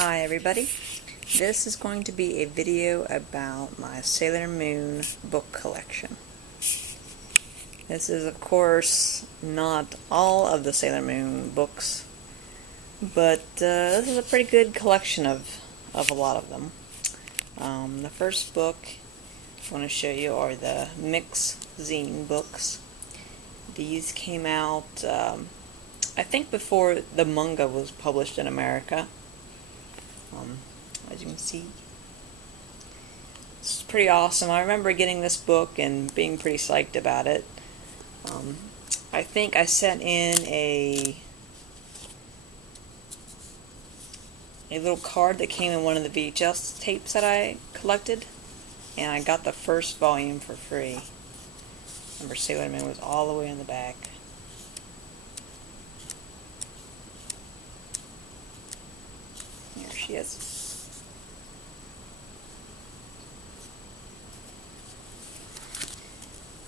Hi everybody, this is going to be a video about my Sailor Moon book collection. This is of course not all of the Sailor Moon books, but this is a pretty good collection of a lot of them. The first book I want to show you are the Mix Zine Books. These came out I think before the manga was published in America. As you can see, it's pretty awesome. I remember getting this book and being pretty psyched about it. I think I sent in a little card that came in one of the VHS tapes that I collected, and I got the first volume for free. Remember, Sailor Moon was all the way in the back. There she is.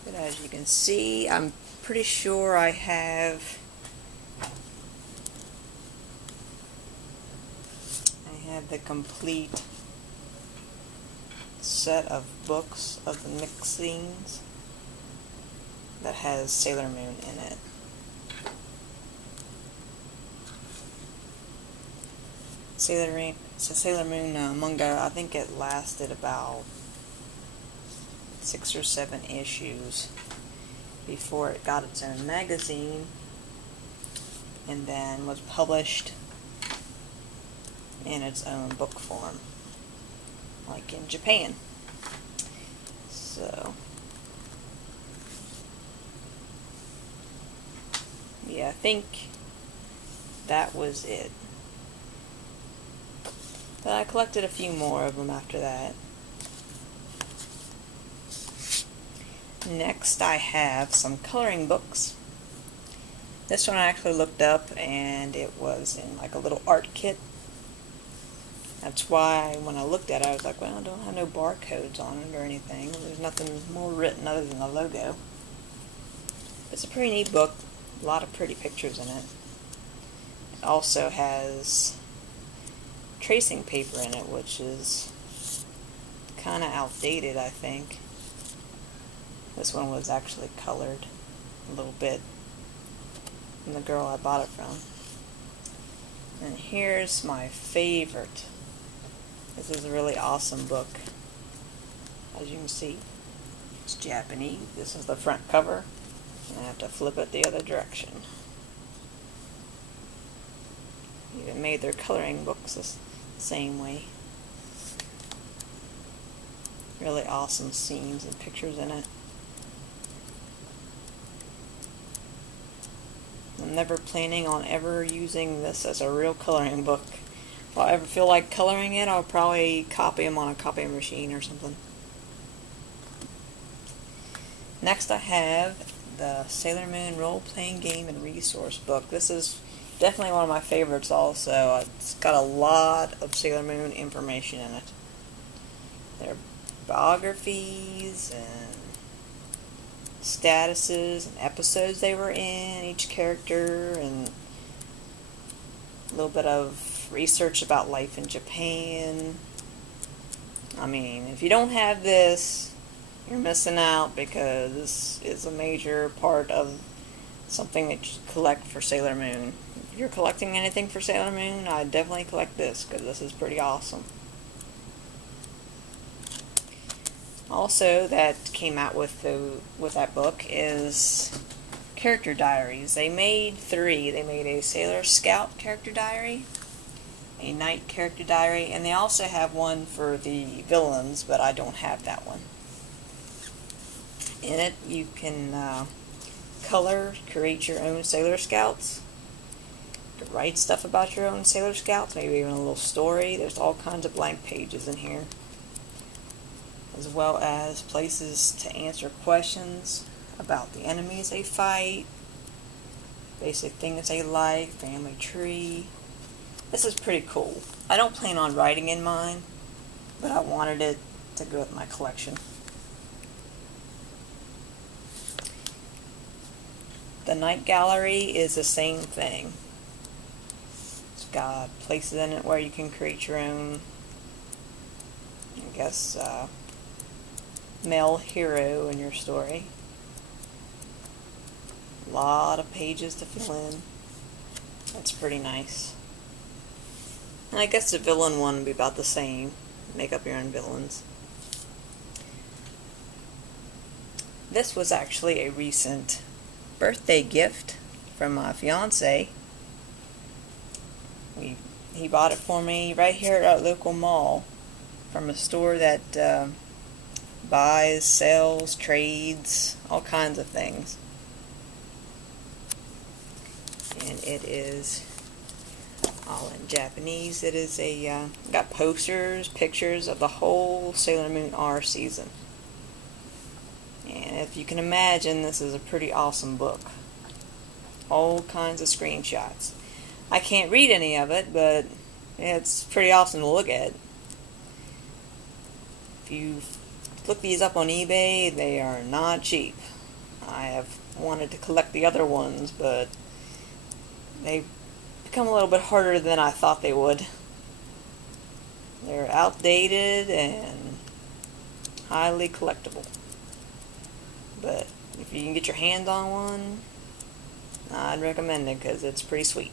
But as you can see, I'm pretty sure I have the complete set of books of the Mix Zines that has Sailor Moon in it. Sailor Moon manga, I think it lasted about 6 or 7 issues before it got its own magazine and then was published in its own book form, like in Japan. So yeah, I think that was it. But I collected a few more of them after that. Next I have some coloring books. This one I actually looked up and it was in like a little art kit. That's why when I looked at it I was like, well, I don't have no barcodes on it or anything. There's nothing more written other than the logo. It's a pretty neat book. A lot of pretty pictures in it. It also has tracing paper in it, which is kind of outdated, I think. This one was actually colored a little bit from the girl I bought it from. And here's my favorite. This is a really awesome book. As you can see, it's Japanese. This is the front cover, and I have to flip it the other direction. Even made their coloring books the same way. Really awesome scenes and pictures in it. I'm never planning on ever using this as a real coloring book. If I ever feel like coloring it, I'll probably copy them on a copying machine or something. Next I have the Sailor Moon role-playing game and resource book. This is definitely one of my favorites also. It's got a lot of Sailor Moon information in it. There are biographies and statuses and episodes they were in, each character, and a little bit of research about life in Japan. I mean, if you don't have this, you're missing out, because this is a major part of something that you collect for Sailor Moon. If you're collecting anything for Sailor Moon, I'd definitely collect this, because this is pretty awesome. Also, that came out with that book is character diaries. They made 3. They made a Sailor Scout character diary, a Knight character diary, and they also have one for the villains, but I don't have that one. In it, you can create your own Sailor Scouts, write stuff about your own Sailor Scouts, maybe even a little story. There's all kinds of blank pages in here, as well as places to answer questions about the enemies they fight, basic things they like, family tree. This is pretty cool. I don't plan on writing in mine, but I wanted it to go with my collection. The Night Gallery is the same thing. It's got places in it where you can create your own, I guess, male hero in your story. A lot of pages to fill in. That's pretty nice. And I guess the villain one would be about the same. Make up your own villains. This was actually a recent birthday gift from my fiance. He bought it for me right here at our local mall from a store that buys, sells, trades, all kinds of things. And it is all in Japanese. It is got posters, pictures of the whole Sailor Moon R season. And if you can imagine, this is a pretty awesome book. All kinds of screenshots. I can't read any of it, but it's pretty awesome to look at. If you look these up on eBay, they are not cheap. I have wanted to collect the other ones, but they've become a little bit harder than I thought they would. They're outdated and highly collectible. But if you can get your hands on one, I'd recommend it because it's pretty sweet.